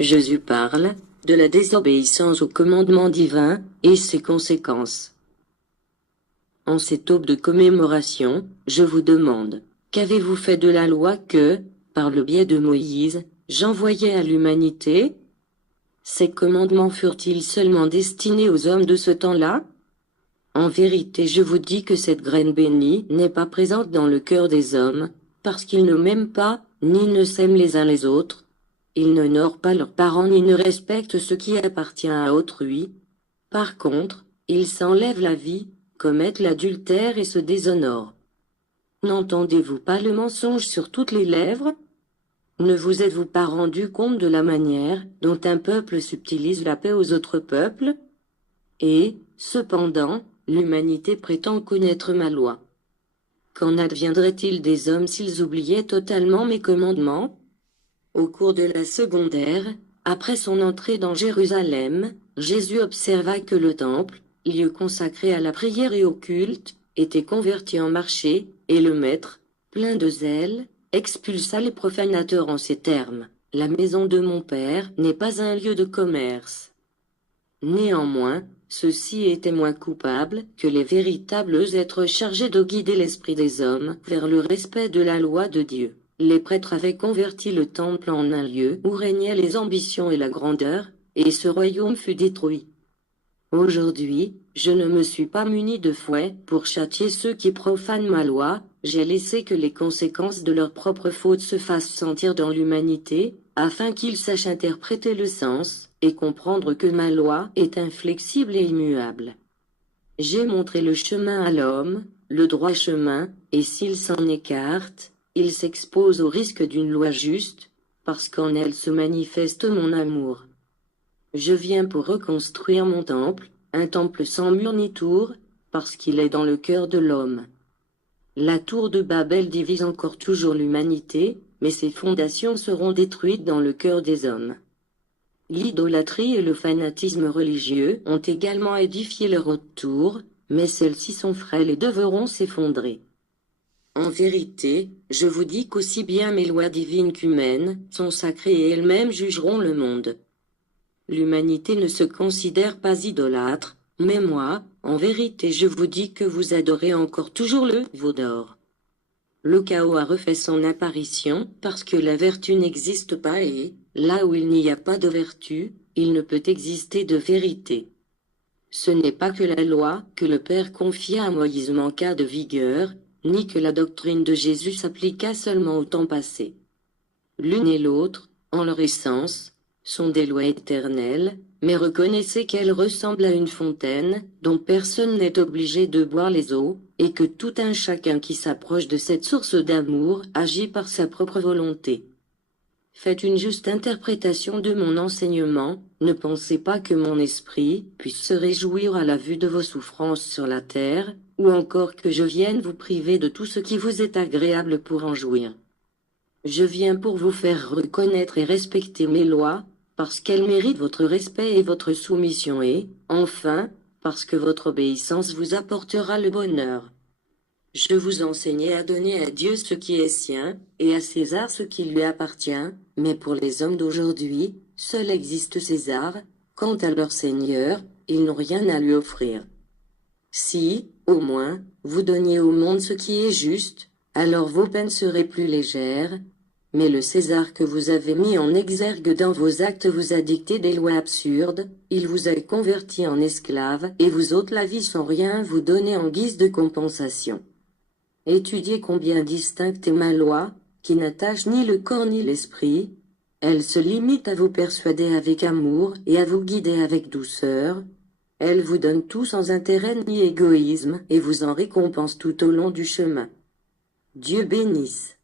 Jésus parle de la désobéissance au commandement divin et ses conséquences. En cette aube de commémoration, je vous demande, qu'avez-vous fait de la loi que, par le biais de Moïse, j'envoyais à l'humanité? Ces commandements furent-ils seulement destinés aux hommes de ce temps-là? En vérité, je vous dis que cette graine bénie n'est pas présente dans le cœur des hommes, parce qu'ils ne m'aiment pas, ni ne s'aiment les uns les autres. Ils n'honorent pas leurs parents ni ne respectent ce qui appartient à autrui. Par contre, ils s'enlèvent la vie, commettent l'adultère et se déshonorent. N'entendez-vous pas le mensonge sur toutes les lèvres? Ne vous êtes-vous pas rendu compte de la manière dont un peuple subtilise la paix aux autres peuples? Et, cependant, l'humanité prétend connaître ma loi. Qu'en adviendrait-il des hommes s'ils oubliaient totalement mes commandements? Au cours de la seconde ère, après son entrée dans Jérusalem, Jésus observa que le temple, lieu consacré à la prière et au culte, était converti en marché, et le maître, plein de zèle, expulsa les profanateurs en ces termes: « La maison de mon Père n'est pas un lieu de commerce. » Néanmoins, ceux-ci étaient moins coupables que les véritables êtres chargés de guider l'esprit des hommes vers le respect de la loi de Dieu. Les prêtres avaient converti le temple en un lieu où régnaient les ambitions et la grandeur, et ce royaume fut détruit. Aujourd'hui, je ne me suis pas muni de fouet pour châtier ceux qui profanent ma loi, j'ai laissé que les conséquences de leurs propres fautes se fassent sentir dans l'humanité, afin qu'ils sachent interpréter le sens, et comprendre que ma loi est inflexible et immuable. J'ai montré le chemin à l'homme, le droit chemin, et s'il s'en écarte, il s'expose au risque d'une loi juste, parce qu'en elle se manifeste mon amour. Je viens pour reconstruire mon temple, un temple sans mur ni tour, parce qu'il est dans le cœur de l'homme. La tour de Babel divise encore toujours l'humanité, mais ses fondations seront détruites dans le cœur des hommes. L'idolâtrie et le fanatisme religieux ont également édifié leur haute tour, mais celles-ci sont frêles et devront s'effondrer. En vérité, je vous dis qu'aussi bien mes lois divines qu'humaines sont sacrées et elles-mêmes jugeront le monde. L'humanité ne se considère pas idolâtre, mais moi, en vérité je vous dis que vous adorez encore toujours le veau d'or. Le chaos a refait son apparition parce que la vertu n'existe pas et, là où il n'y a pas de vertu, il ne peut exister de vérité. Ce n'est pas que la loi que le Père confia à Moïse manqua de vigueur, ni que la doctrine de Jésus s'appliqua seulement au temps passé. L'une et l'autre, en leur essence, sont des lois éternelles, mais reconnaissez qu'elles ressemblent à une fontaine, dont personne n'est obligé de boire les eaux, et que tout un chacun qui s'approche de cette source d'amour agit par sa propre volonté. Faites une juste interprétation de mon enseignement, ne pensez pas que mon esprit puisse se réjouir à la vue de vos souffrances sur la terre, ou encore que je vienne vous priver de tout ce qui vous est agréable pour en jouir. Je viens pour vous faire reconnaître et respecter mes lois, parce qu'elles méritent votre respect et votre soumission et, enfin, parce que votre obéissance vous apportera le bonheur. Je vous enseignais à donner à Dieu ce qui est sien, et à César ce qui lui appartient, mais pour les hommes d'aujourd'hui, seul existe César, quant à leur Seigneur, ils n'ont rien à lui offrir. Si, au moins, vous donniez au monde ce qui est juste, alors vos peines seraient plus légères, mais le César que vous avez mis en exergue dans vos actes vous a dicté des lois absurdes, il vous a converti en esclave et vous ôte la vie sans rien vous donner en guise de compensation. Étudiez combien distincte est ma loi, qui n'attache ni le corps ni l'esprit, elle se limite à vous persuader avec amour et à vous guider avec douceur, elle vous donne tout sans intérêt ni égoïsme et vous en récompense tout au long du chemin. Dieu bénisse.